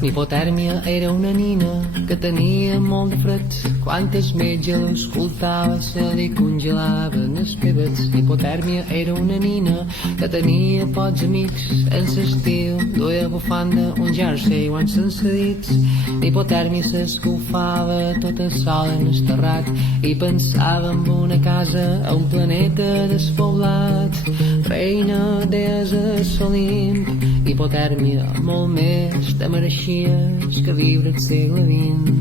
L'hipotèrmia era una nina que tenia molt de fred. Quan el metge l'escoltava se li congelaven els pebets. L'hipotèrmia era una nina que tenia pocs amics. En l'estiu duia bufanda, un jersei i guants sense dits. L'hipotèrmia s'escalfava tota sola en el terrat i pensava en una casa a un planeta despoblat. Reina deessa Olimp, hipotèrmia molt més te mereixies que viure al segle XX.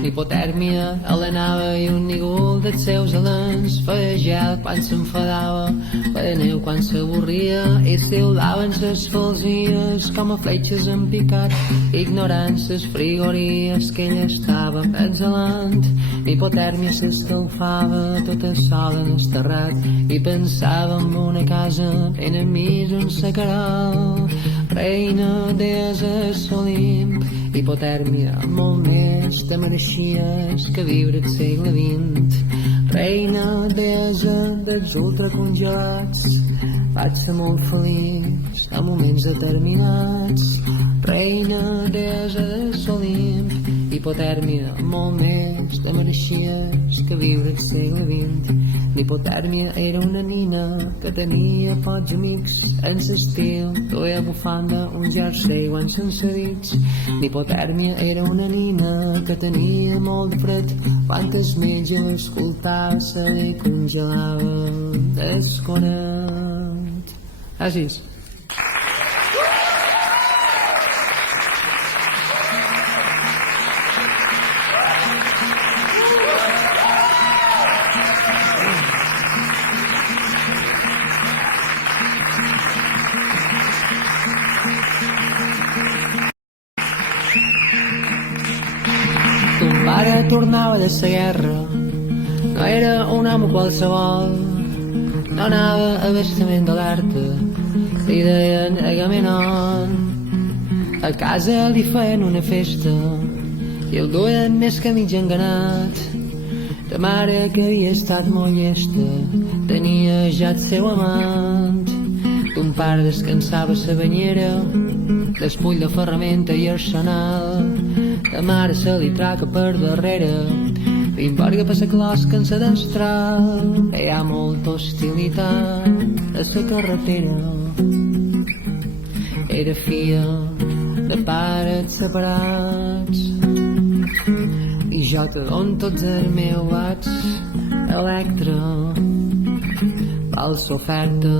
L'hipotèrmia alenava i un nígol dels seus alens feia gel quan s'enfadava, feia neu quan s'avorria i xiulaven ses falsies com a fletxes en picat, ignorant ses frigories que ella estava exhalant. L'hipotèrmia s'escalfava tota sola en el terrat i pensava en una casa ben enmig d'un secaral. Reina deessa Olimp, hipotèrmia molt més te mereixies que viure al segle XX. Reina deessa dels ultracongelats, vaig ser molt feliç a moments determinats. Reina deessa Olimp, hipotèrmia molt més te mereixies que viure al segle XX. L'hipotèrmia era una nina que tenia pocs amics. En l'estiu duia bufanda, un jersei i guants sense dits. L'hipotèrmia era una nina que tenia molt de fred. Quan el metge l'escoltava se li congelava descorat. Gràcies. Pare tornava de la guerra, no era un home qualsevol, no anava a vestiment d'alerta, li deien Agamenon. A casa li feien una festa i el duien més que mig enganat. Ta mare, que havia estat molt llesta, tenia ja el seu amant. Ton pare descansava a la banyera, despull de ferramenta i arsenal. La mare se li traca per darrere, li embarga per la closca en la destral. Hi ha molta hostilitat a la carretera. Era filla de pares separats i jo te dono tots els meus watts. Electra, falsa oferta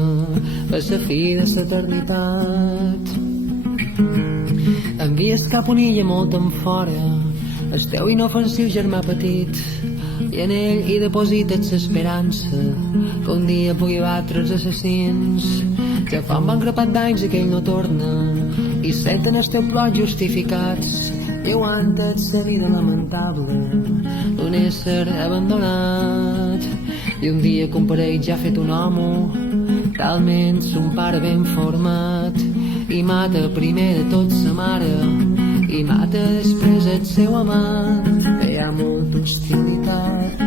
per la fi de l'eternitat. Envies cap una illa molt en fora el teu inofensiu germà petit i en ell hi deposites l'esperança que un dia pugui batre els assassins. Ja fa un bon grapat d'anys que ell no torna i senten els teus plots justificats i aguantes la vida lamentable d'un ésser abandonat. I un dia que un parell ja ha fet un home, talment son pare ben format, i mata primer de tot sa mare i mata després el seu amant. Hi ha molta hostilitat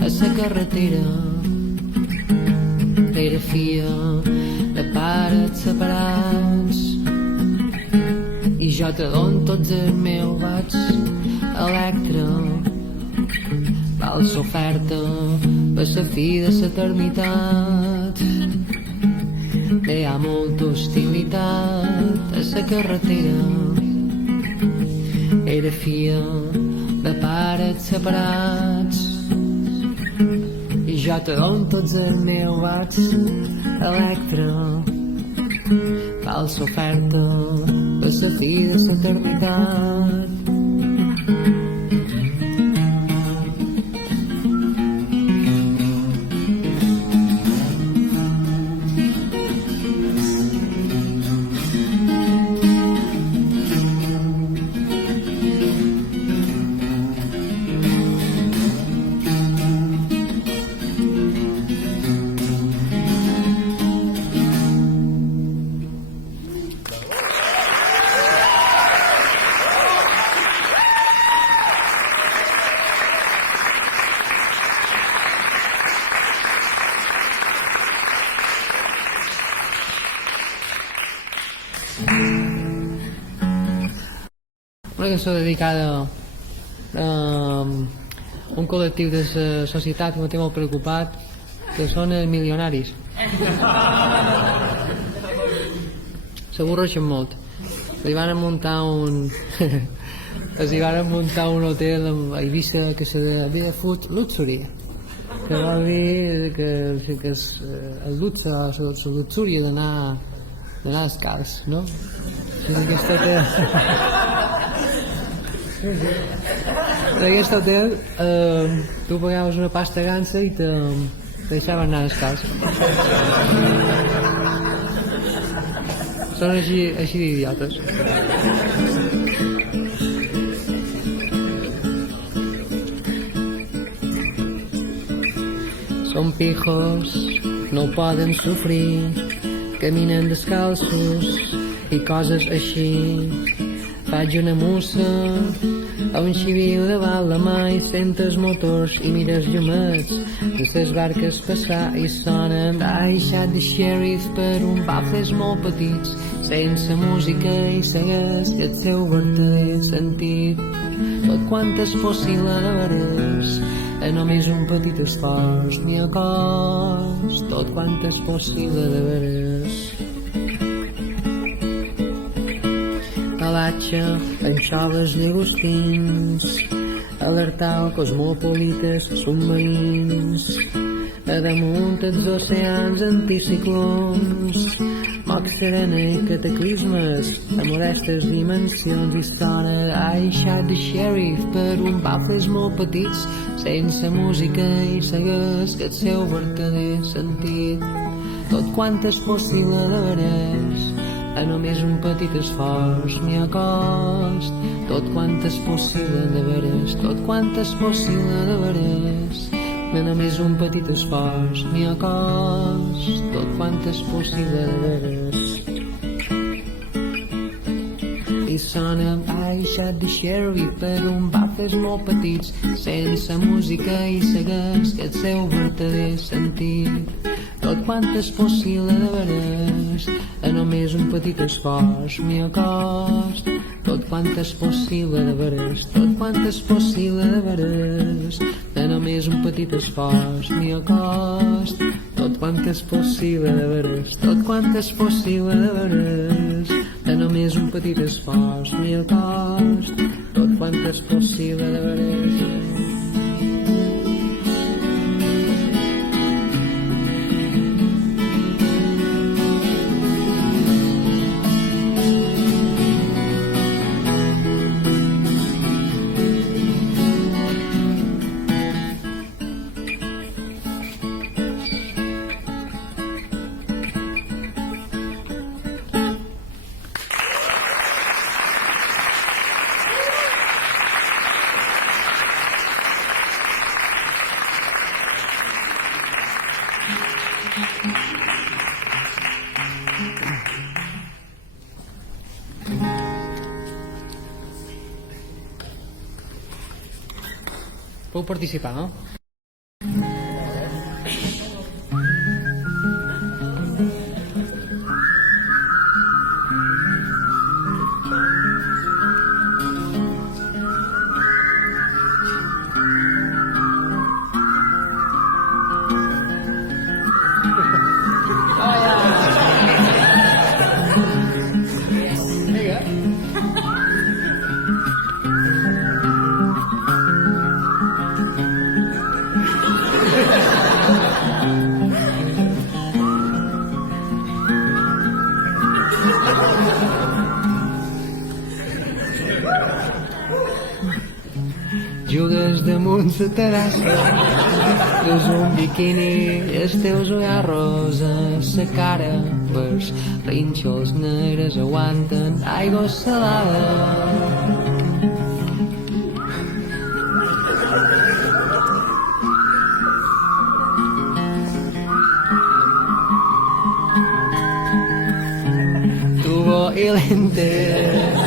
a la carretera. Era filla de pares separats i jo te dono tots els meus watts. Electra, falsa oferta per la fi de l'eternitat. Hi ha molta hostilitat a la carretera. Era filla de pares separats i jo te dono tots els meus watts. Electra, falsa oferta per la fi de l'eternitat. cançó dedicada a un col·lectiu de la societat que me té molt preocupat, que són els milionaris. S'avorreixen molt. Li van muntar un hotel a Eivissa que se deia Food Luxury, que vol dir que el luxe, la luxúria d'anar descalç, no? En aquest hotel tu pagaves una pasta gansa i te deixaven anar descalç. Són així d'idiotes. Són pijos, no ho poden sofrir, caminen descalços i coses així. Faig una mussa a un xivil davant la mà i sentes motors i mires llumets de ses barques passar i sonen I shot the sheriff per un bafles molt petits sense música i segueix el seu verdader sentit. Tot quant és possible de veres a només un petit esforç m'hi acost. Tot quant és possible de veres. Palatge, anxoves llagostins, alertar cosmopolites submarins, a damunt els oceans anticiclons, moc serena i cataclismes a modestes dimensions i sona I shot the sheriff per un bafles molt petits sense música i segueix el seu verdader sentit. Tot quant és possible de veres a només un petit esforç m'hi acost. Tot quant és possible de veres, tot quant és possible de veres a només un petit esforç m'hi acost. Tot quant és possible de veres. I sona I shot the sheriff per un bafles molt petits sense música i segueix el seu verdader sentit. Tot quant és possible de veres a només un petit esforç m'hi acost. Tot quant és possible de veres, tot quant és possible de veres a només un petit esforç m'hi acost. Tot quant és possible de veres, tot quant és possible de veres a només un petit esforç m'hi acost. Tot quant és possible de veres. Puc participar, no? Jugues damunt la terrassa, dus un biquini, els teus ulls rosa, la cara, els rínxols negres aguanten aigua salada. Tu i lentes,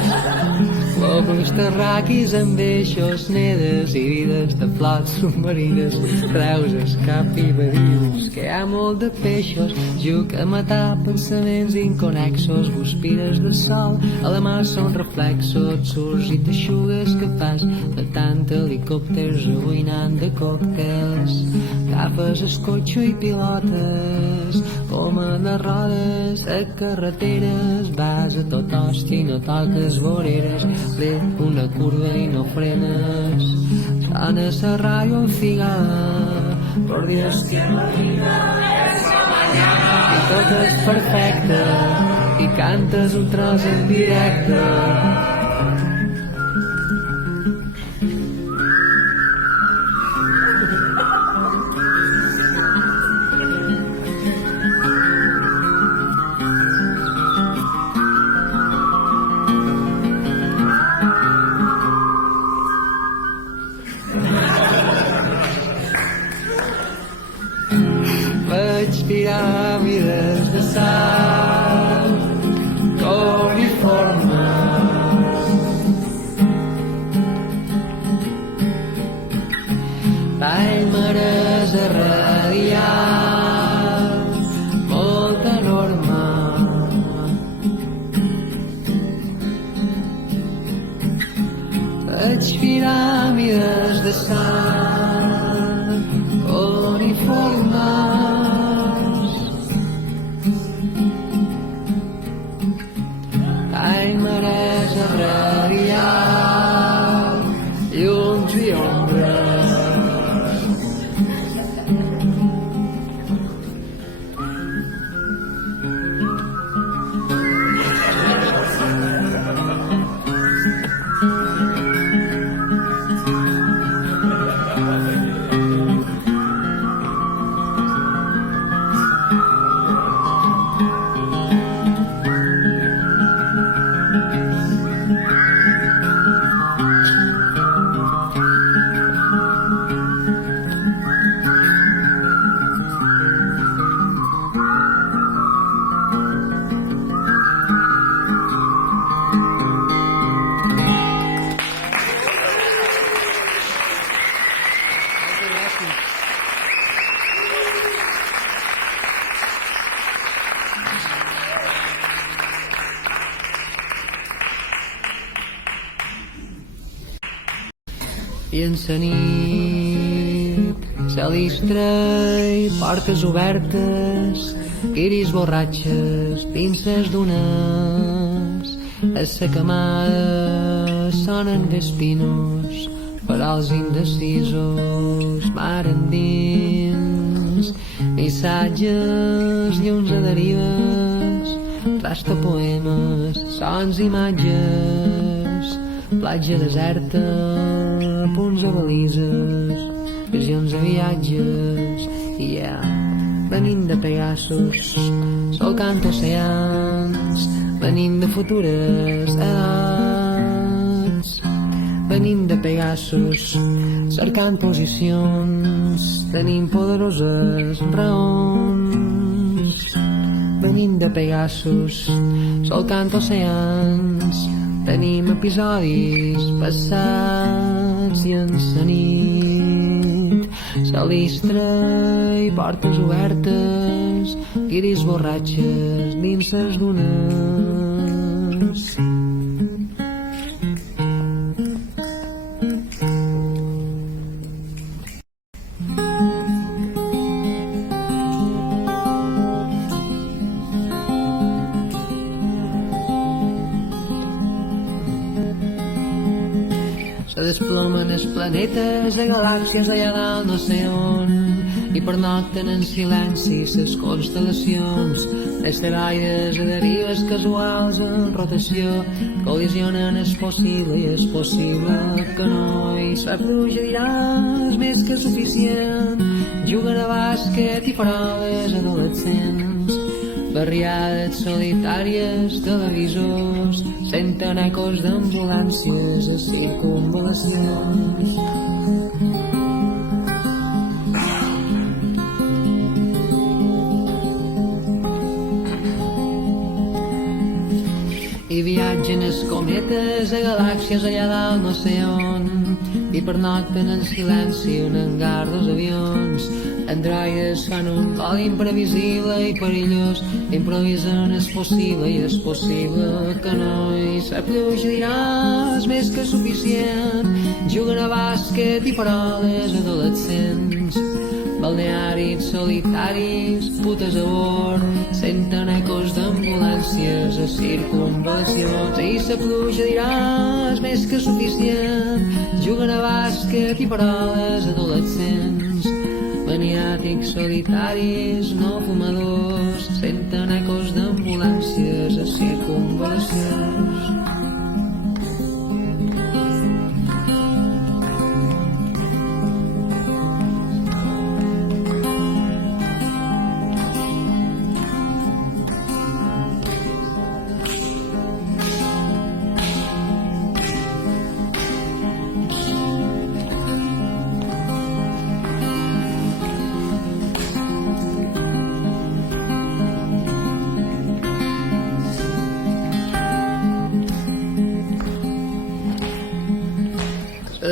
sobre uns terraquis amb eixos nedes i vides de flots submarines, creuses, capiverius, que hi ha molt de peixos, juc a matar pensaments inconexos, guspires de sol, a la mà són reflexos, surts i t'aixugues que fas de tant helicòpters abuinant de còctels, agafes el cotxe i pilotes, com a les rodes a carreteres, vas a tot hosti i no toques voreres, ve una curva i no frenes, sona la ràdio enfigada, por Dios que la vida es mañana, i tot és perfecte, i cantes un tros en directe. Veig piràmides de sal coliformes, palmeres a radial molt enorme, veig piràmides de sal coliformes, palmeres a radial, llums i ombres. I en la nit, cel distret, portes obertes, guiris borratxes, pinces dunes, a sa camada sonen vespinos, farols indecisos, mar endins, missatges, llums a derives, rasta poemes, sons, imatges, platja deserta, punts a balises, visions de viatges, i venim de Pegasus, solcant oceans, venim de futures edats, venim de Pegasus, cercant posicions, tenim poderoses raons, venim de Pegasus, solcant oceans, tenim episodis passats i en la nit, salistre i portes obertes, guiris borratxes dins les dunes. Se desplomen els planetes de galàxies allà dalt no sé on, i pernocten en silenci ses constel·lacions, asteroides a derives casuals en rotació, col·lisionen és possible i és possible que no, i la pluja dirà és més que suficient, juguen a bàsquet i faroles adolescents, barriades solitàries, televisors, senten ecos d'ambulàncies a circunvalacions. i viatgen els cometes a galàxies allà dalt no sé on, i pernocten en silenci un hangar dels avions. Androides fan un vol imprevisible i perillós, improvisen és possible i és possible que no, i la pluja dirà és més que suficient. Juguen a bàsquet i paroles adolescents, balnearis solitaris, putes a bord, senten ecos d'ambulàncies a circunvalacions, i la pluja dirà és més que suficient. Juguen a bàsquet i paroles adolescents, maniàtics solitaris, no fumadors, senten ecos d'ambulàncies a circunvalacions.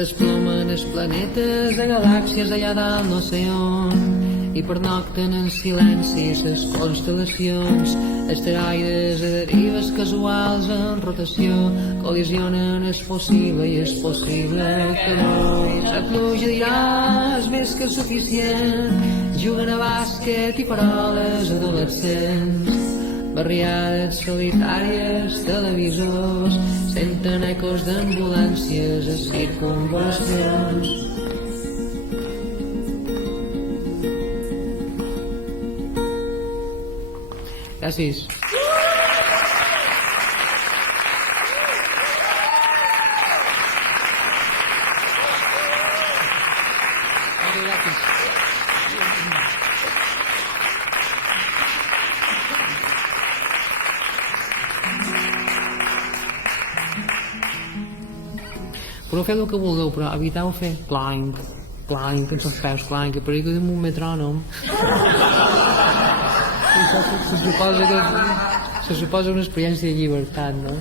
Desplomen els planetes de galàxies allà dalt no sé on, i pernocten en silenci les constel·lacions. Asteroides a derives casuals en rotació col·lisionen, és possible i és possible que no, i la pluja dirà és més que suficient. Juguen a bàsquet i paroles adolescents, barriades solitàries, televisors, senten ecos d'ambulàncies a circunvalacions. Gràcies. Podeu fer el que vulgueu, però eviteu fer clanc, clanc, amb els peus, clanc, que per aquí tenim un metrònom. Se suposa una experiència de llibertat, no?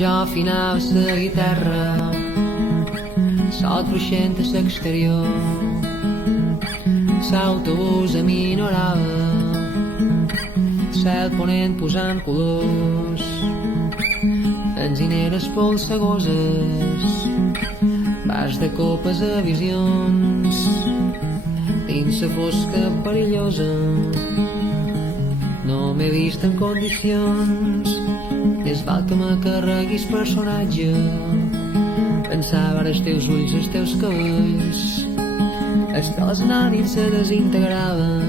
Jo afinava la guitarra, sol cruixent a l'exterior, l'autobús aminorava, cel ponent posant colors, benzineres polsegoses, bars de copes a visions, dins la fosca perillosa. No m'he vist en condicions, més val que me carreguis personatge. Pensava ara els teus ulls, els teus cabells, els pèls anònims se desintegraven.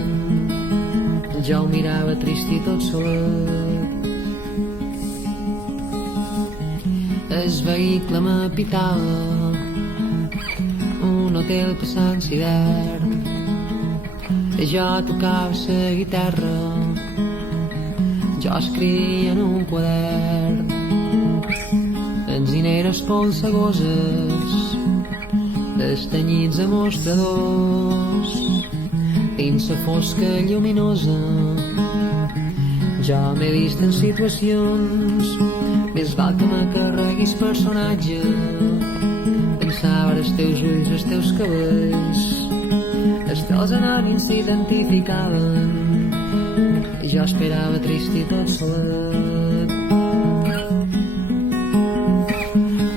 Jo ho mirava trist i tot solet. El vehicle m'apitava, un hotel passant l'hivern. Jo tocava la guitarra, jo escrivia en un quadern. Benzineres polsegoses, destenyits a mostradors, dins la fosca lluminosa. Jo m'he vist en situacions, més val que me carreguis personatge. Pensava els teus ulls, els teus cabells, els teus anònims s'identificaven. Jo esperava trist i tot solet.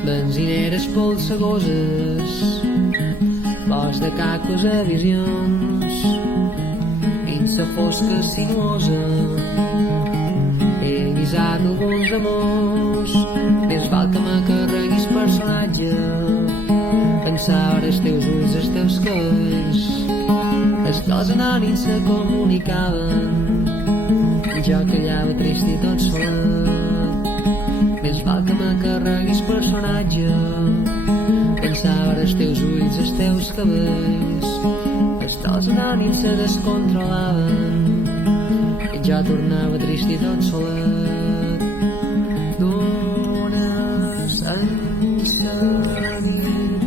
Benzineres polsegoses, flors de cacos a visions, dins la fosca sinuosa. He guisat alguns amors, més val que me carreguis personatge. Pensava els teus ulls, els teus cabells, els teus anònims se comunicaven. Jo callava trist i tot solet. Més val que me carreguis personatge. Pensava els teus ulls, els teus cabells, els teus anònims se descontrolaven. I jo tornava trist i tot solet. D'una sense nit,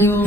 llum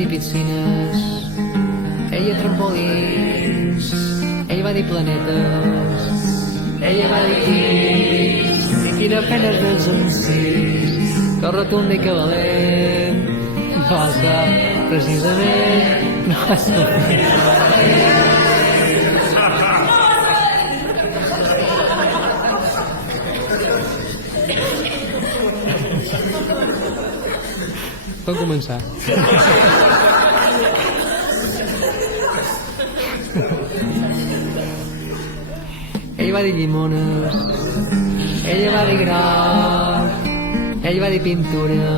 dir piscines, ella trampolins, ell va dir planetes, ella va dir quins, i quina pena és dels encís, que rotund i que valent, no va ser precisament, no va ser pot començar. Ell va dir llimones, ella va dir groc, ell va dir pintura,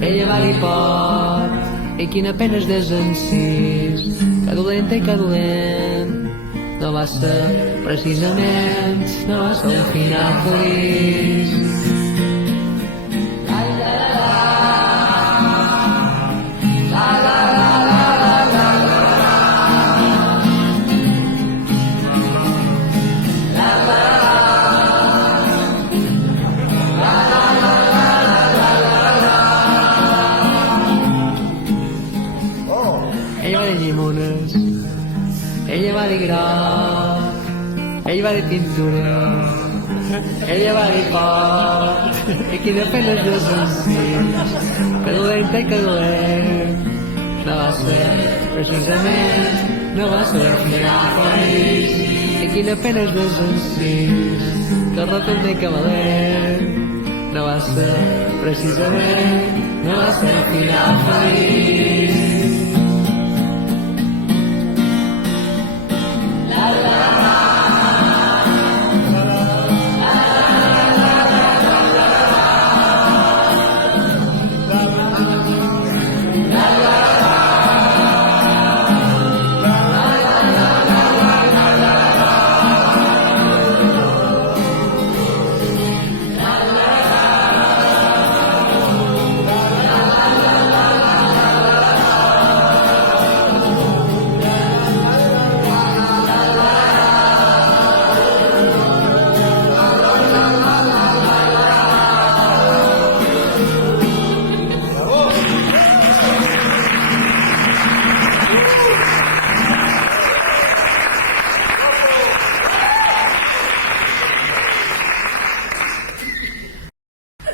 ella va dir pot, i quina pena és desencís, que dolenta i que dolent, no va ser precisament, no va ser un final feliç. Ella va dir groc, ell va dir pintura, ella va dir pot, i quina pena és desencís, que dolenta i que dolent, no va ser precisament, no va ser el final feliç, i quina pena és desencís, que rotund i que valent, no va ser precisament, no va ser el final feliç.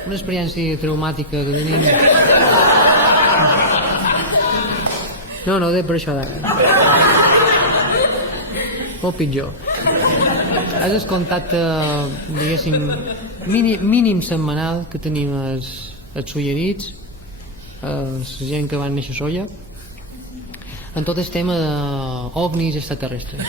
Una experiència traumàtica que tenim. No, ho deia per això d'ara. Molt pitjor. És el contacte, diguéssim, mínim setmanal que tenim els sollerits, la gent que va néixer solla, en tot el tema d'ovnis extraterrestres.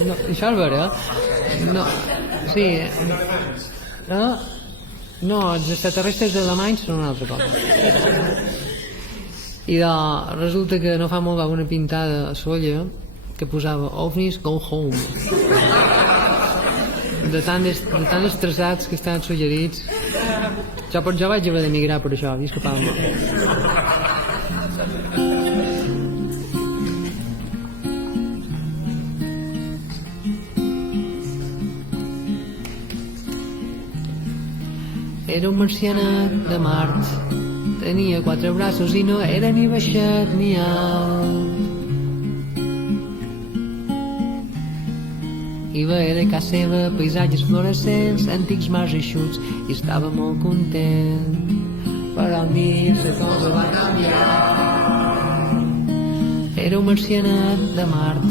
No, això és vera, no, sí, no, els extraterrestres alemanys són una altra cosa. I resulta que no fa molt va una pintada a Solla que posava ovnis go home, de tan estressats que estan sollerits. Jo vaig haver d'emigrar per això, havia escapat molt. Era un marcianet de Mart, tenia 4 braços i no era ni baixet ni alt. I veia de casa seva paisatges fluorescents, antics mars eixuts, i estava molt content. Però un dia la cosa va canviar. Era un marcianet de Mart,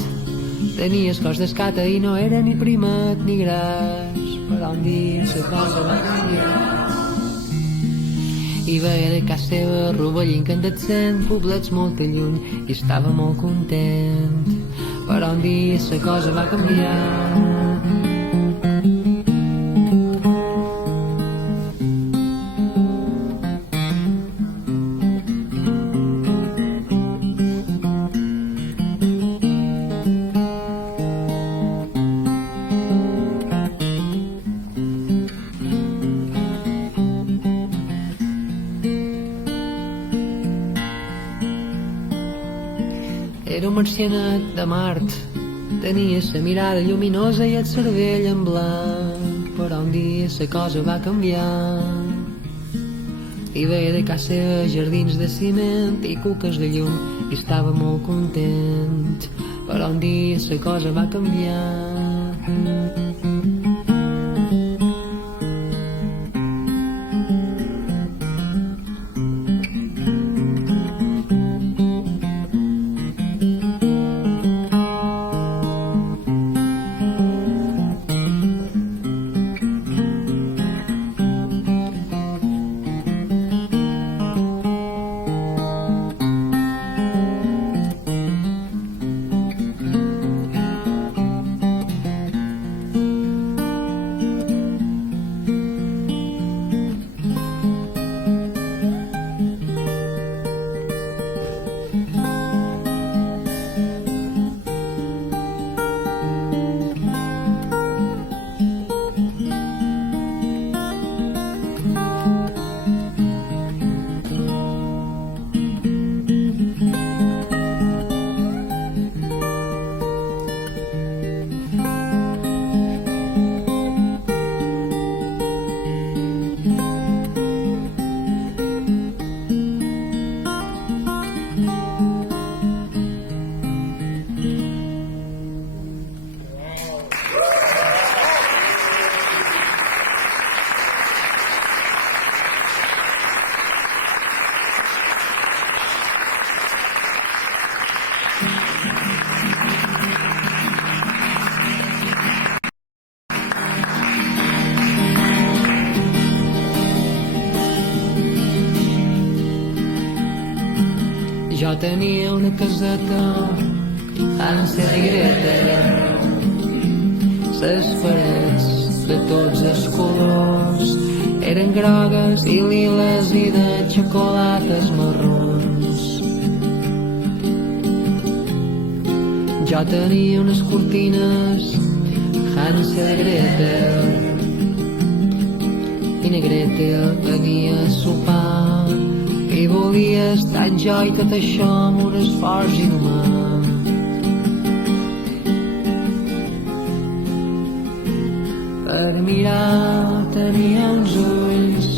tenia el cos d'escata i no era ni primet ni gras. Però un dia la cosa va canviar. I veia de casa seva rovell incandescent, poblets molt lluny, i estava molt content. Però un dia la cosa va canviar. Era un marcianet de Mart, tenia la mirada lluminosa i el cervell en blanc, però un un dia la cosa va canviar. I veia de casa jardins de ciment i cuques de llum i estava molt content. Però un dia la cosa va canviar. Jo tenia una caseta Hansel i Gretel. Les parets de tots els colors eren grogues i liles i de xocolates marrons. Jo tenia unes cortines Hansel i Gretel i na Gretel venia a sopar i volia estar en jo i tot això amb un esforç inhumà. Per mirar tenia uns ulls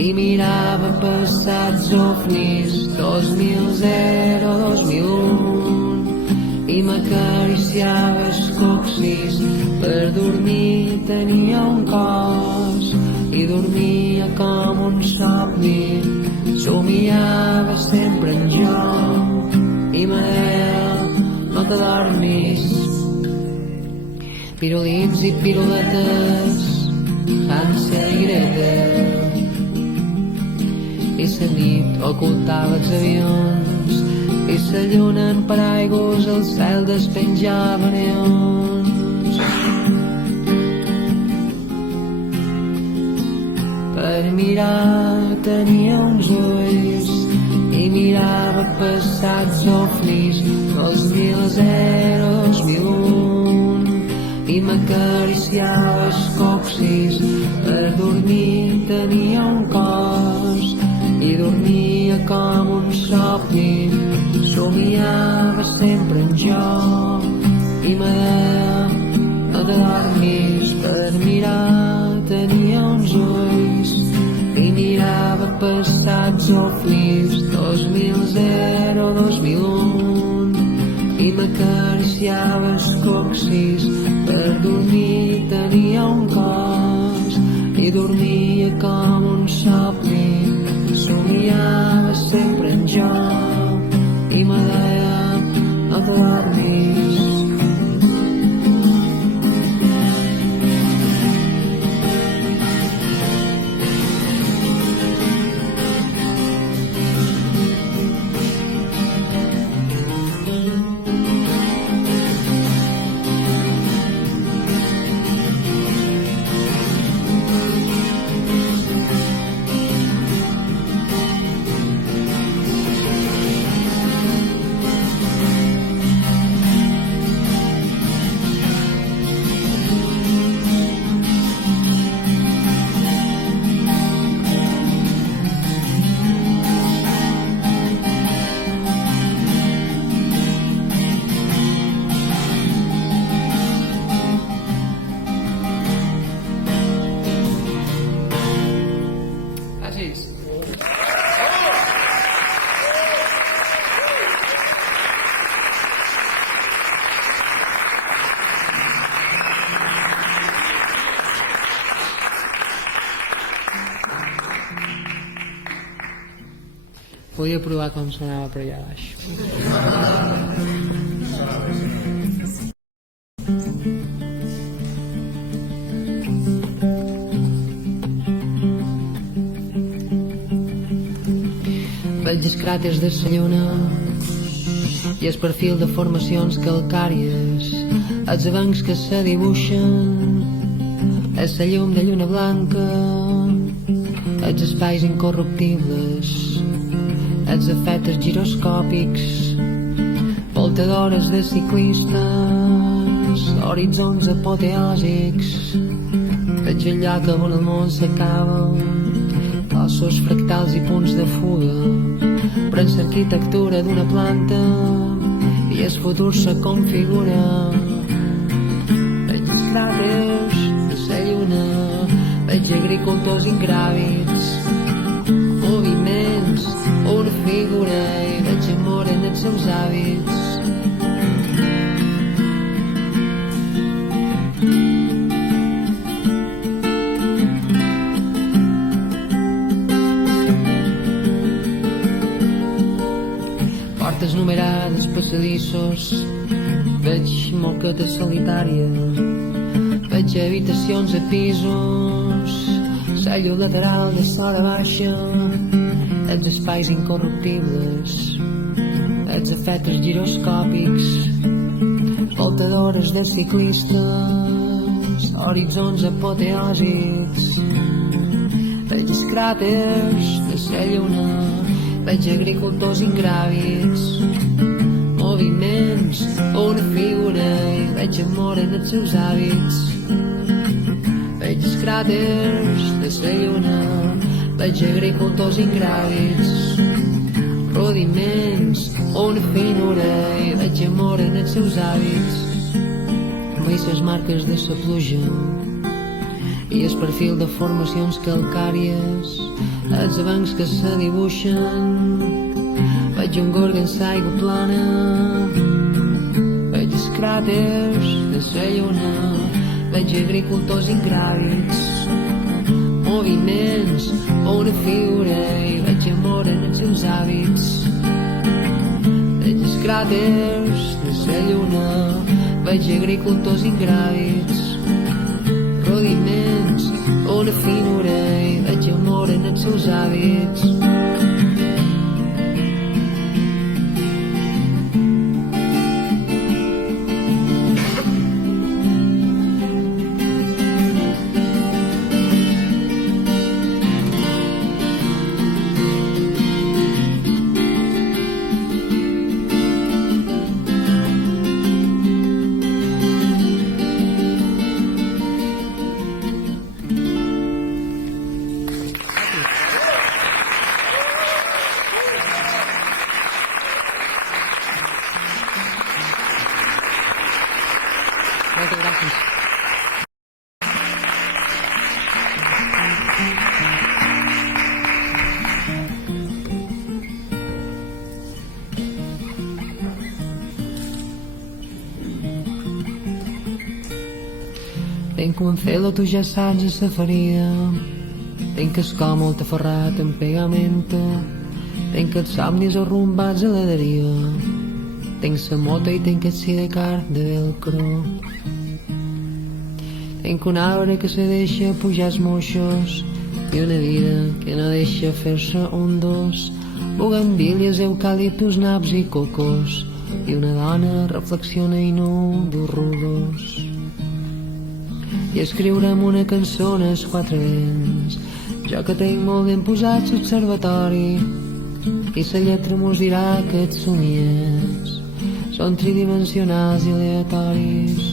i mirava passats ovnis 2000, 2001 i m'acariciava els coxis. Per dormir tenia un cos i dormia com un somni. Somiava sempre en jo i me deia no t'adormis. Pirulins i piruletes, Hansel i Gretel. I la nit ocultava els avions i la lluna en paraigües al cel despenjava neons. Per mirar tenia uns ulls i mirava passats ovnis 2000, 2001 i m'acariciava els coxis. Per dormir tenia un cos i dormia com un somni. Somiava sempre en jo i me deia no t'adormis. Per mirar tenia uns ulls i mirava passats ovnis 2000, 2001 i m'acariciava els coxis. Per dormir tenia un cos i dormia com un somni. Somiava sempre en jo i me deia no t'adormis. Podia provar com sonava per allà baix. Veig els cràters de la lluna i el perfil de formacions calcàries, els avencs que se dibuixen, és la llum de lluna blanca, els espais incorruptibles, els efectes giroscòpics, voltadores de ciclistes, horitzons apoteòsics, veig el lloc on el món s'acaba, ossos fractals i punts de fuga, prens l'arquitectura d'una planta i el futur se configura. Veig els cràters de la lluna, veig agricultors ingràvids, moviments, una figura i veig amor en els seus hàbits. Portes numerades, passadissos, veig moquetes solitàries, veig habitacions a pisos, sello lateral de sora baixa, els espais incorruptibles, els efectes giroscòpics, voltadores de ciclistes, horitzons apoteòsics, veig els cràters de la lluna, veig agricultors ingràvids, moviments, una figura i veig amor en els seus hàbits. Veig els cràters de la lluna, veig agricultors ingràvids, rudiments, una finura i veig amor en els seus hàbits. Veig les marques de la pluja i el perfil de formacions calcàries, els avencs que se dibuixen, veig un gorg en l'aigua plana, veig els cràters de la lluna, veig agricultors ingràvids, moviments, una figura i veig amor en els seus hàbits. Veig els cràters de la lluna, veig agricultors ingràvids, rudiments, una finura i veig amor en els seus hàbits. Moltes gràcies. Tenc un celo, tu ja saps, a sa ferida. Tenc el cor molt aferrat en pegamento. Tenc els somnis arrumbats a la deriva. Tenc la moto i tenc el sidecar de velcro. Tenc un arbre que se deixa pujar els moixos i una vida que no deixa fer-se un dos. Bugambílies, eucaliptus, naps i cocos, i una dona reflexiona i no diu rudos. I escriurem una cançó en els quatre vents, jo que tinc molt ben posat l'observatori, i la lletra mos dirà que els somiers són tridimensionals i aleatoris.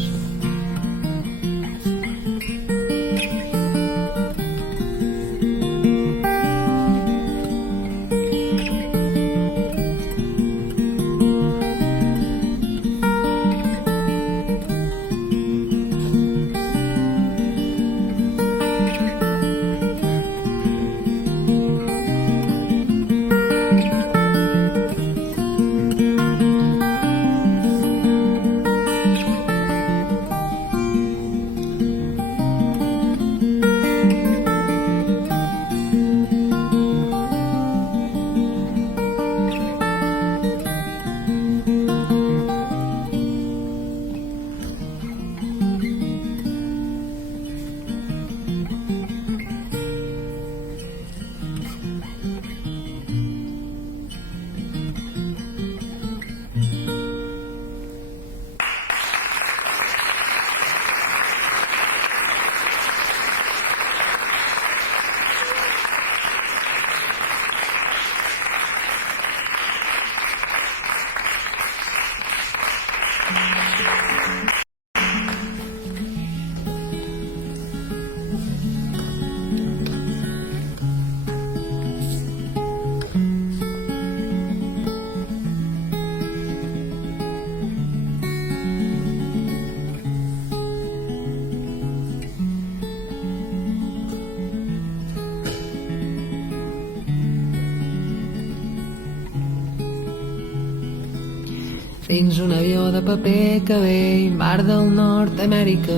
Dins un avió de paper que ve mar del Nord-Amèrica,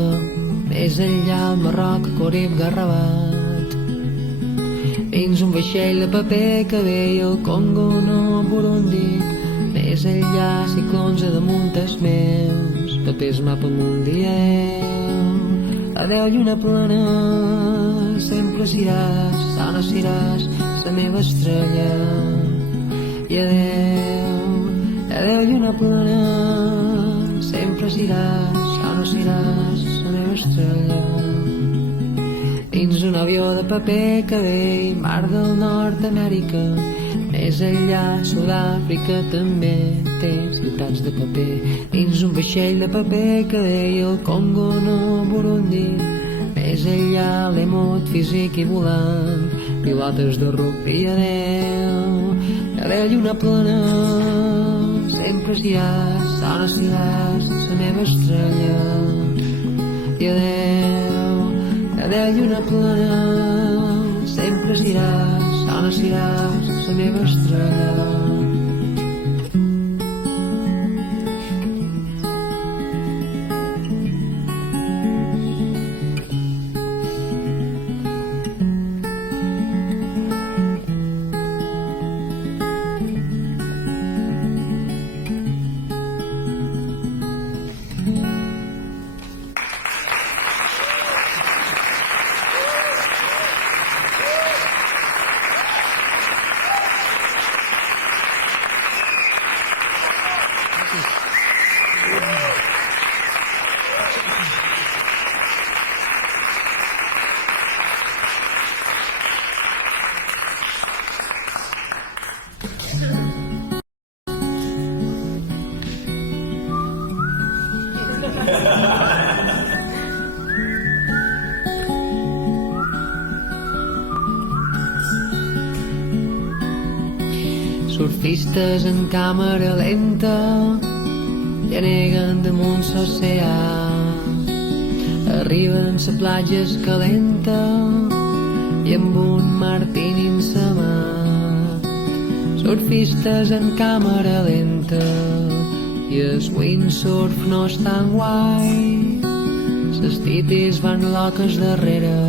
més enllà el Marroc, Corib, Garrabat. Dins un vaixell de paper que ve el Congo, no Burundi, més enllà ciclons a damunt els meus papers mapa mundial. Adeu lluna plana, sempre seràs, dona seràs la meva estrella. I adeu lluna plana, sempre seràs, dona seràs la meva estrella. Dins un avió de paper que ve mar del Nord-Amèrica, més enllà Sud-àfrica també té ciutats de paper. Dins un vaixell de paper que deia el Congo, no Burundi, més enllà l'emot físic i volant, pilotes de rugby. Adeu lluna plana, sempre seràs, dona seràs la meva estrella. I adeu lluna plana, sempre seràs, dona seràs la meva estrella. Surfistes en càmera lenta lleneguen damunt l'oceà, arriben a platja escalenta i amb un martini en sa mà. Surfistes en càmera lenta i el windsurf no és tan guai, ses titis van loques darrere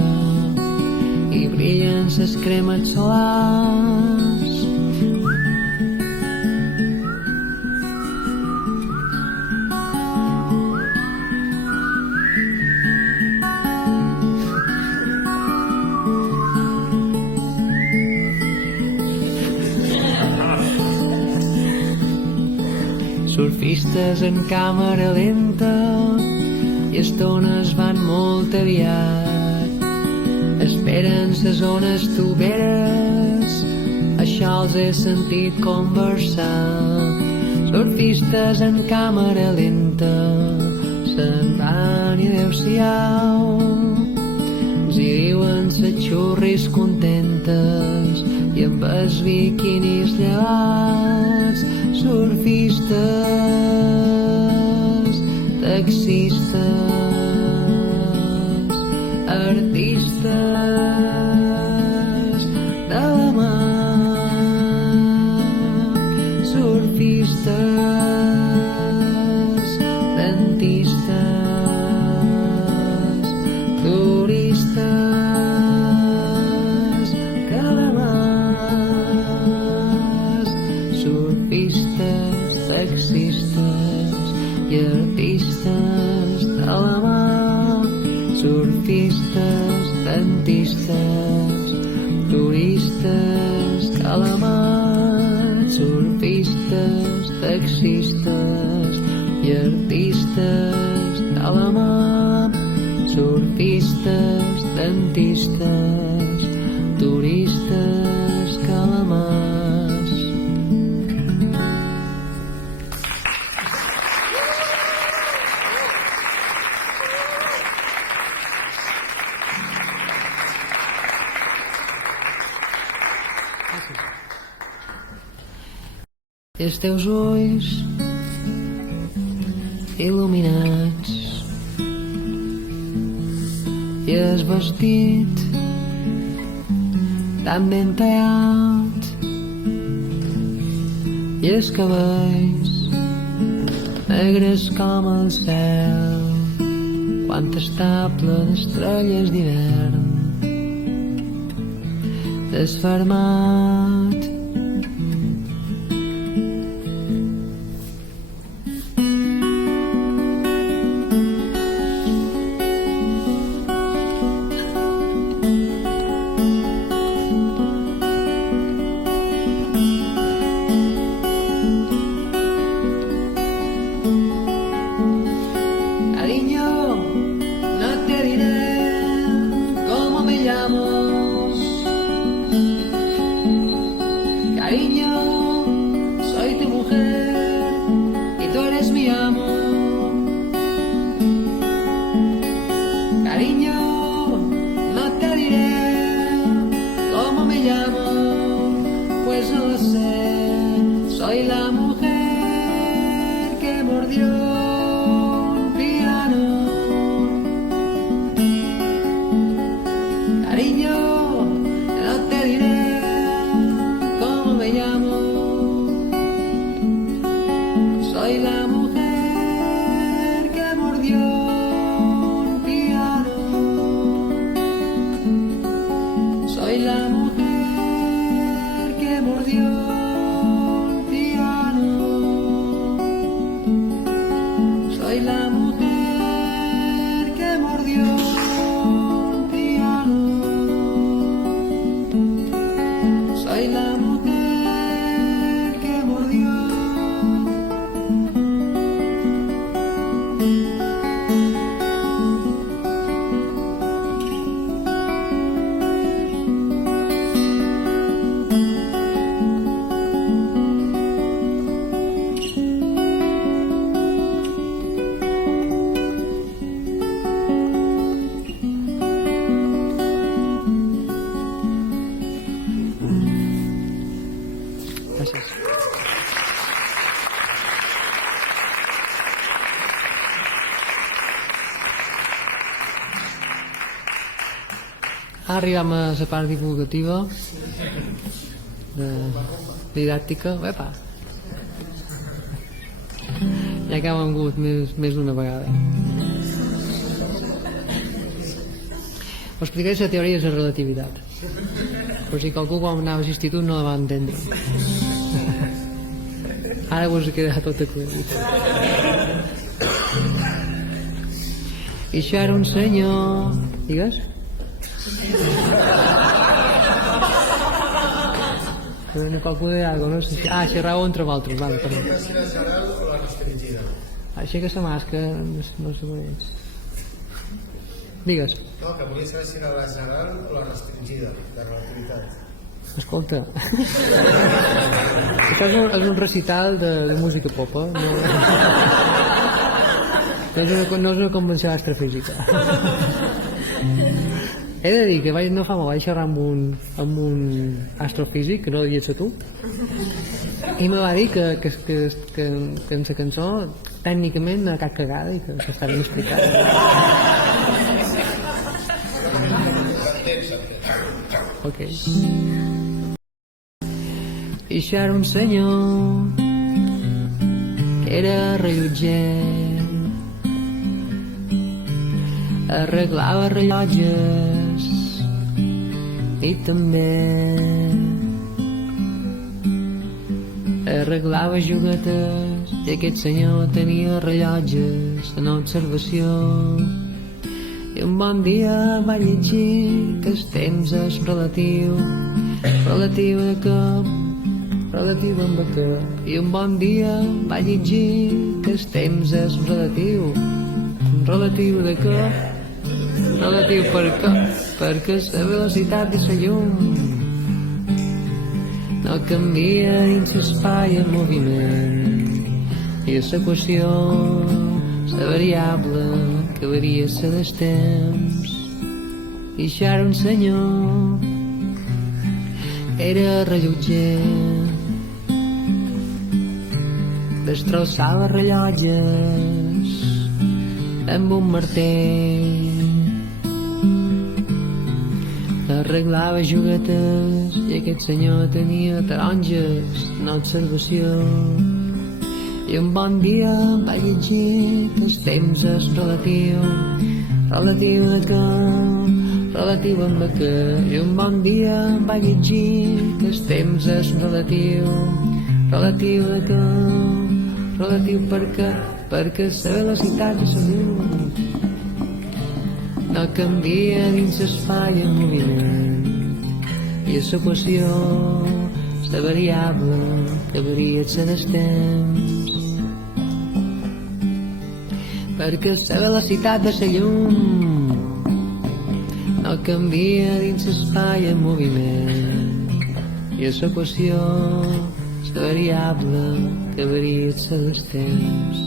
i brillen ses cremes solars. Surfistes en càmera lenta i estones van molt aviat, esperen ses ones toberes, això els he sentit conversar. Surfistes en càmera lenta se'n van i adeu-siau, ens hi diuen ses xurris contentes i amb els biquinis llevats. Surfistes, taxistes, artistes de la mà. Surfistes, dentistes, turistes de la mà. Surfistes, taxistes i artistes de la mà. Surfistes, dentistes, turistes de la mà. Surfistes, taxistes i artistes de la mà. Surfistes, dentistes, turistes calamars. Els teus ulls il·luminats i el vestit tan ben tallat i els cabells negres com el cel, quan està ple d'estrelles d'hivern, desfermat. Arribem a la part divulgativa de didàctica. Epa. Ja que hem vingut més d'una vegada. Us explicaré la teoria de la relativitat, per si qualcú quan anava a l'institut no la va entendre. Ara us quedarà tot aclarit. I això era un senyor... Digues? Però qualcú de algo, no sé si... Ah, xerrau entre vosaltres, vale, perdó. La general o la restringida? Aixeca la mà, que no sé on és. Digues. No, que volia saber si era la general o la restringida, de relativitat. Escolta, això és un recital de música popa, no és una convenció astrofísica. He de dir que no fa molt vaig xerrar amb un astrofísic, que no devia ser tu, i me va dir que en la cançó tècnicament no hi ha cap cagada i que s'està ben explicat. Ok. I això era un senyor que era rellotger, arreglava rellotges i també arreglava juguetes, i aquest senyor tenia rellotges en observació. I un bon dia va llegir que el temps és relatiu de què? Relatiu amb què? I un bon dia va llegir que el temps és relatiu de què? Relatiu per què? Perquè la velocitat de la llum no canvia dins l'espai en moviment, i l'equació, la variable que varia la del temps. I això era un senyor, era rellotger, destrossava rellotges amb un martell, arreglava juguetes, i aquest senyor tenia taronges en observació. I un bon dia va llegir que el temps és relatiu, relatiu de què, relatiu amb què. I un bon dia va llegir que el temps és relatiu, relatiu de què, relatiu perquè la velocitat de la llum no canvia dins l'espai en moviment i l'equació, la variable que varia el temps, perquè la velocitat de la llum no canvia dins l'espai en moviment i l'equació, la variable que varia el temps.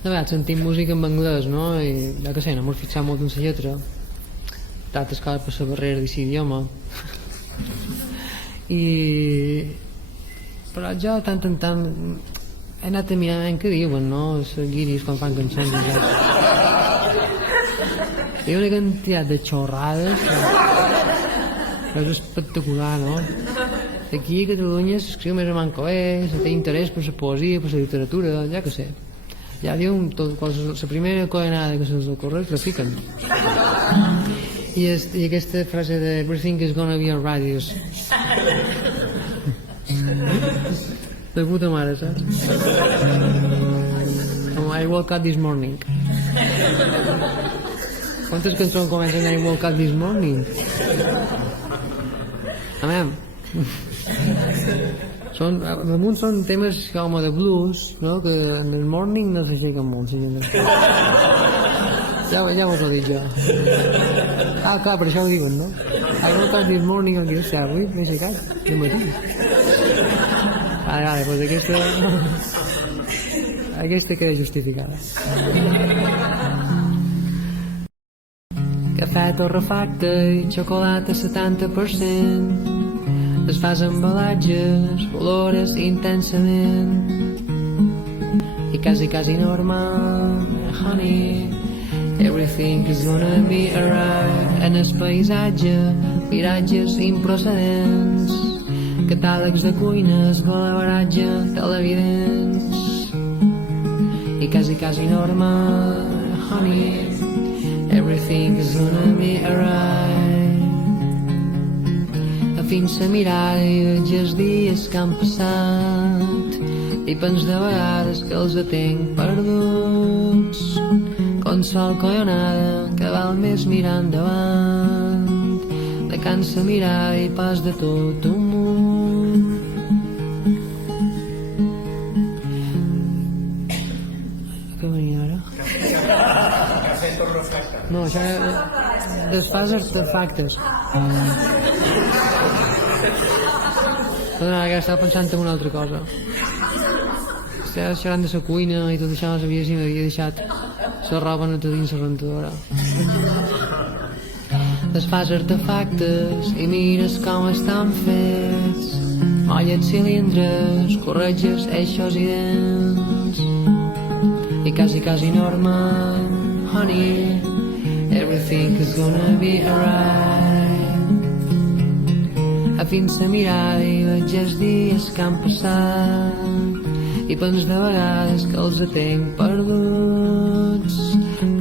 De vegades sentim música en anglès, no? I ja que sé, no m'ho he fixat molt en la lletra. Tantes coses per la barrera d'aquest idioma. Però jo tant en tant he anat a mirar què diuen, no? Els guiris quan fan cançons. Hi ha una quantitat de xorrades que és espectacular, no? Aquí a Catalunya s'escriu més o manco se té interès per la poesia, per la literatura, ja que sé. Ja diuen la primera coenada que se'ls ocorre la fiquen. I aquesta frase de everything is gonna be alright és de puta mare, saps? Com I woke up this morning. Quantes cançons comencen I woke up this morning? Amem. Damunt són temes com de blues, no? Que en el morning no s'aixequen molt, ja vos ho dic jo. Clar, per això ho diuen, no? I woke up this morning, el que sea, avui m'he aixecat, de matí. Vale, doncs aquesta queda justificada. Cafè torrefacte i xocolata 70%. Es fas embalatges, olores intensament i quasi normal, honey. Everything is gonna be alright. En el paisatge, miratges improcedents, catàlegs de cuines, col·laboratge, televidents i quasi normal, honey. Everything is gonna be alright. Fins a mirar i veig els dies que han passat i pens de vegades que els tenc perduts. Consol collonada que val més mirar endavant, de cansa mirar i pas de tot un munt. Què venia ara? No, això desfas artefactes. Ara estava pensant en una altra cosa. Estava xerrant de la cuina i tot això, no sabia si m'havia deixat la roba neta dins la rentadora. Desfas artefactes i mires com estan fets, molles cilindres, corretges eixos i dents i quasi normal, honey. Everything is gonna be alright. Fins a mirar i veig els dies que han passat i pens de vegades que els tenc perduts.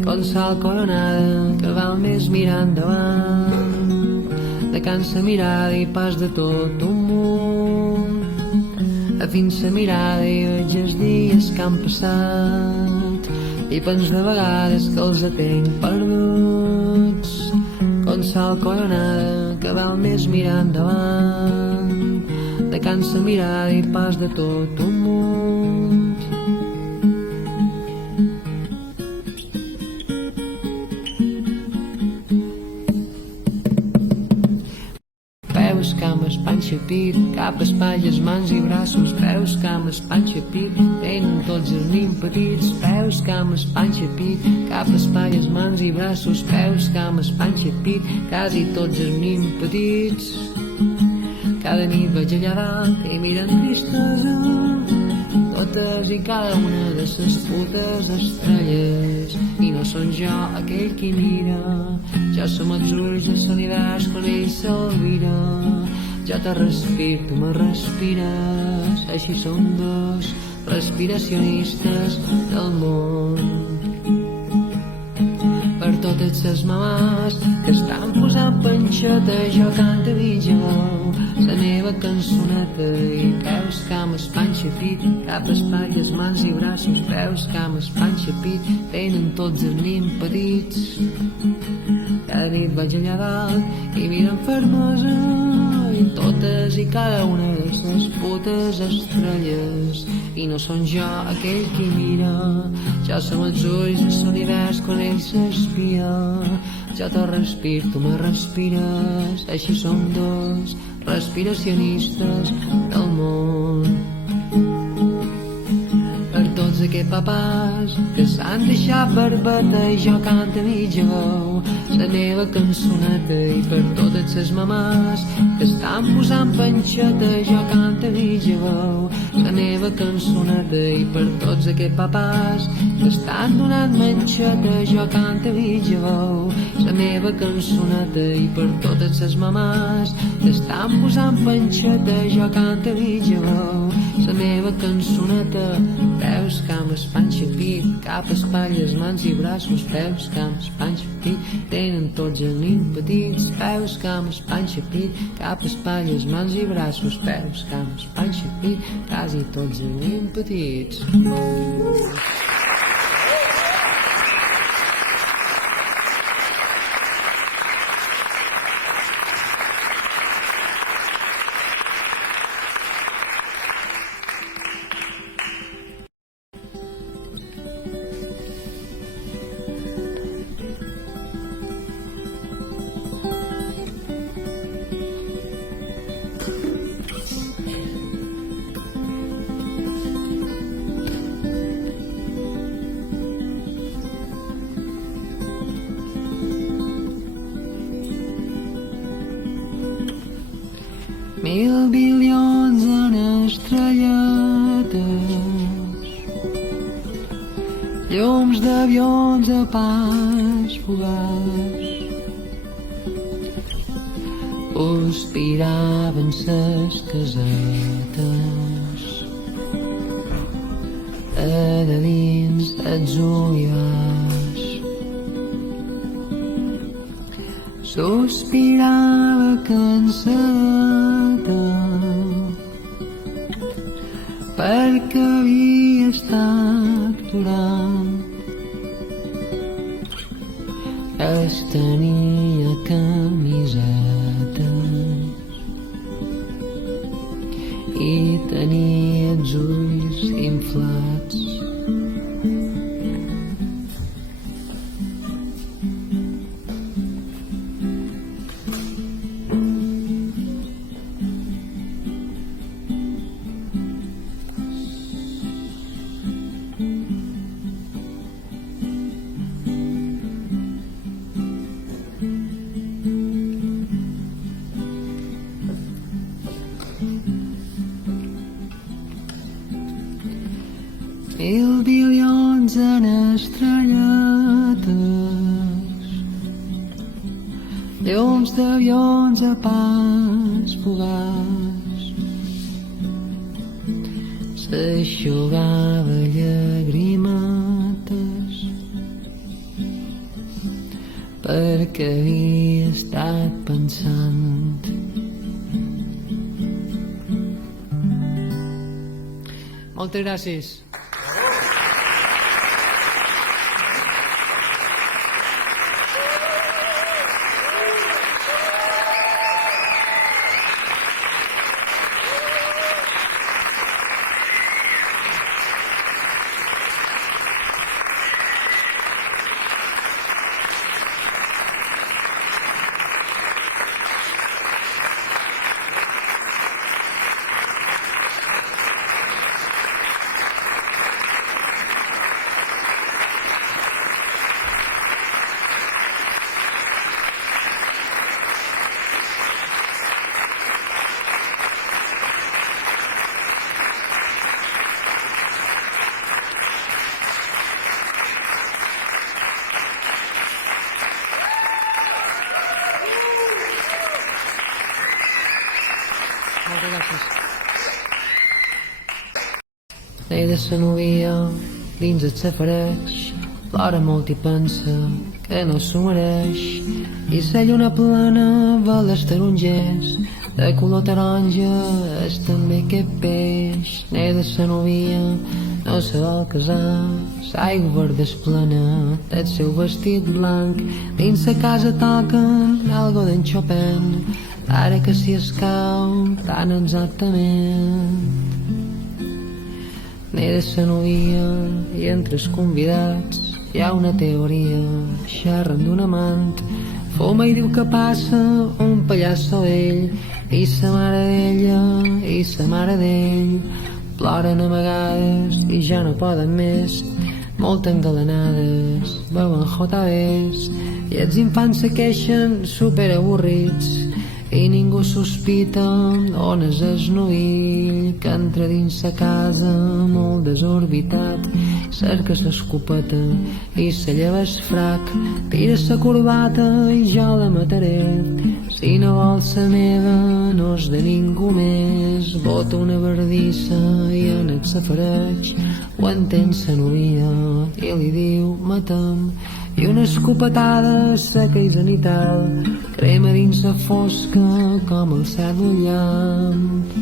Consol coronada que val més mirar endavant, de cansa mirada i pas de tot un munt. Fins a mirar i veig els dies que han passat i pens de vegades que els tenc perduts. Consol coronada que val més mirar endavant, de cansa mirada i pas de tot un munt. Peus, cames, panxa, pit, cap, espatlles, mans i braços. Peus, cames, panxa, pit, tenen tots els nims petits. Peus, cames, panxa, pit, cap, espatlles, mans i braços. Peus, cames, panxa, pit, quasi tots els nims petits. Cada nit vaig allà dalt i mirant tristes totes i cada una de ses putes estrelles. I no són jo aquell qui mira, jo som els ulls de l'univers quan ell s'alvira. Jo te respiro, tu me respires, així som dos respiracionistes del món. Per totes ses mamàs que estan posant panxeta, jo canto mitja veu la meva cançoneta. I peus, cames, panxa, pit, cap, espatlles, mans i braços. Peus, cames, panxa, pit, tenen tots els nims petits. Cada nit vaig allà dalt i miro amb fermesa i totes i cada una de les putes estrelles. I no són jo aquell qui mira, jo som els ulls de l'univers quan ell s'espia. Jo te respiro, tu me respires, així som dos respiracionistes del món. Per tots aquests papàs que s'han deixat barbeta i jo canto a mitja veu la meva cançoneta. I per totes ses mamàs que estan posant panxeta, jo canto a mitja veu la meva cançoneta. I per tots aquests papàs que estan donant manxeta, jo canto a mitja veu la meva cançoneta. I per totes ses mamàs que estan posant panxeta, jo canto a mitja veu la meva cançoneta. Peus, cames, panxa, pit, cap, espatlles, mans i braços. Peus, cames, panxa, pit, tenen tots els nims petits. Peus, cames, panxa, pit, cap, espatlles, mans i braços. Peus, cames, panxa, pit, quasi tots els nims petits. Mil bilions en estrelletes, llums d'avions a pas fugaç, sospiraven ses casetes a dins els olivars. Sospirava cansada perquè havia estat durant. Es tenia camisetes i tenia els ulls inflats. Mil bilions en estrelletes, llums d'avions a pas fugaç. S'eixugava llagrimetes perquè havia estat pensant. Moltes gràcies. Neida se novia dins el safareig, plora molt i pensa que no s'ho mereix, i la lluna plena ve les tarongers de color taronja és també aquest peix. Neida se novia no se vol casar, l'aigua verda és plena del seu vestit blanc, dins la casa toquen algo d'en Chopin, ara que si escau tan exactament. Neida se novia i entre els convidats hi ha una teoria, xerren d'un amant, fuma i diu que passa un pallasso d'ell, i sa mare d'ella i sa mare d'ell ploren amagades i ja no poden més, molt engalanades, beuen JBs i els infants se queixen superavorrits i ningú sospita on és el novill que entra dins sa casa molt desorbitat, cerca l'escopeta i se lleva el frac, tira sa corbata i jo la mataré, si no vols sa meva no és de ningú més, bota una verdissa i en el safareig ho entén sa novia i li diu mata'm, i una escopetada seca i zenital crema dins la fosca com el cel d'un llamp.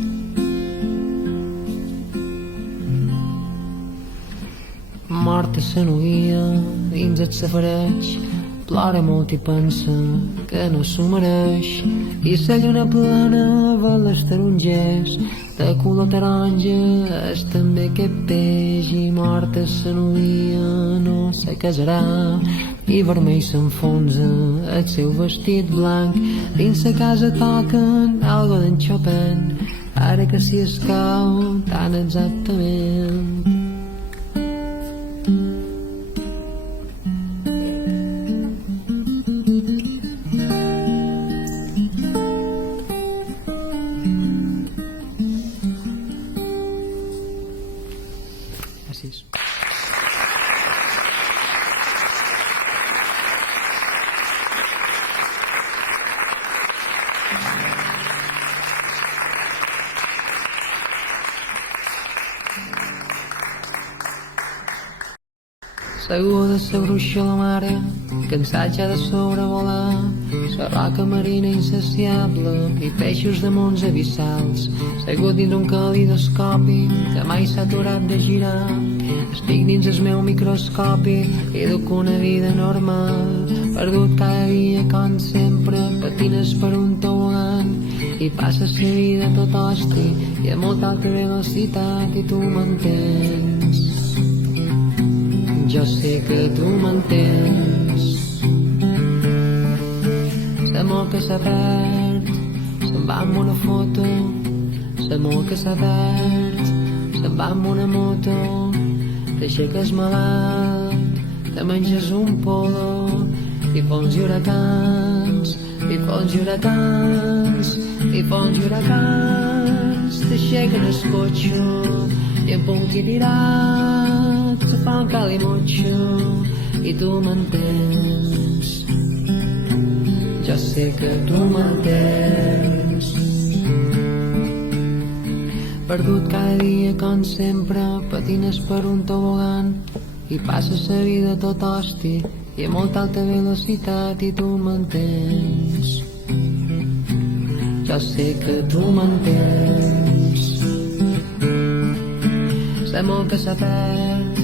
Morta sa novia dins el safareig, plora molt i pensa que no s'ho mereix, i la lluna plena ve les tarongers de color taronja és també aquest peix, i morta sa novia no se casarà i vermell s'enfonsa el seu vestit blanc, dins la casa toquen algo d'en Chopin, ara que si escau tan exactament. Gràcies. Segur de sa bruixa la mare, cansat ja de sobrevolar, sa roca marina insaciable i peixos de mons abissals. Segur dins un calidoscopi que mai s'ha aturat de girar. Estic dins el meu microscopi i duc una vida normal, perdut cada dia com sempre, patines per un tobogan i passes la vida tot hosti i a molta alta velocitat i tu m'entens. Jo sé que tu m'entens. L'amor que s'ha perd se'n va amb una foto, l'amor que s'ha perd se'n va amb una moto, t'aixeques malalt, te menges un polo i fons i huracans, i fons i huracans, i fons i huracans, t'aixequen el cotxe i en punt i tirat se fa un calimotxo i tu m'entens. Jo sé que tu m'entens. Perdut cada dia com sempre, patines per un tobogan i passes la vida tot hosti i a molta alta velocitat i tu m'entens. Jo sé que tu m'entens. L'amor que s'ha perd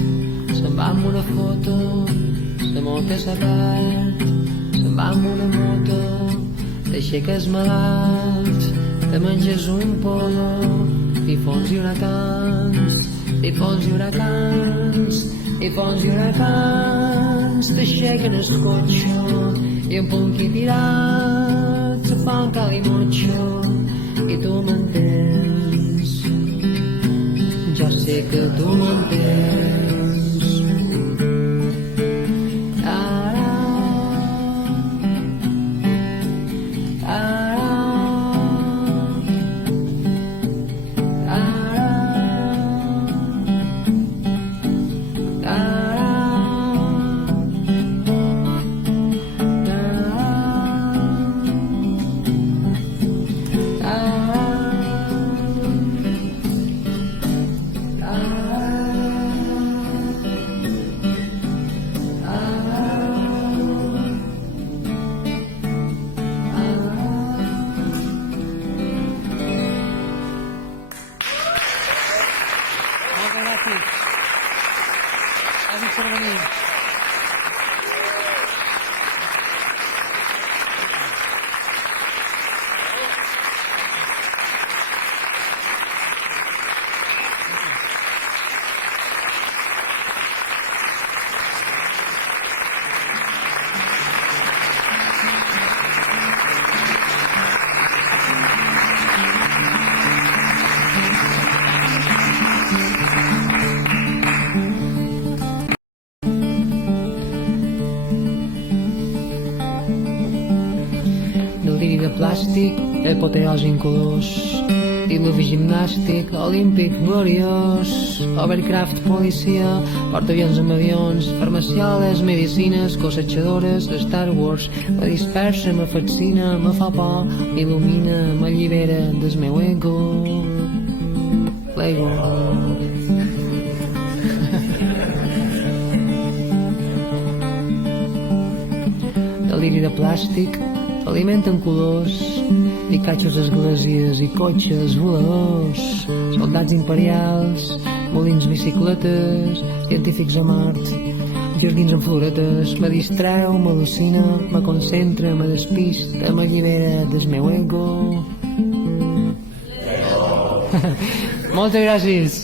se'n va amb una foto, l'amor que s'ha perd se'n va amb una moto, t'aixeques malalt, te menges un polo i fons i huracans, i fons i huracans, i fons i huracans, t'aixequen el cotxe i un punqui tirat se fa un calimotxo i tu m'entens. Jo sé que tu m'entens. Ara, ara, ara, ara, ara, ara. gràcies. Gràcies per venir. Deliri de plàstic, apoteosi incolors, diluvi gimnàstic, olímpic gloriós, overcraft policia, portaavions amb avions, farmacioles, medicines, cosetxadores, Star Wars, me dispersa, me fascina, me fa por, m'il·lumina, m'allibera del meu ego, l'ego. Deliri de plàstic, alimenten colors, picatxos esglésies i cotxes voladors, soldats imperials, molins bicicletes, científics a Mart, jardins amb floretes, me distreu, m'al·lucina, me concentra, me despista, m'allibera del meu ego. Moltes gràcies.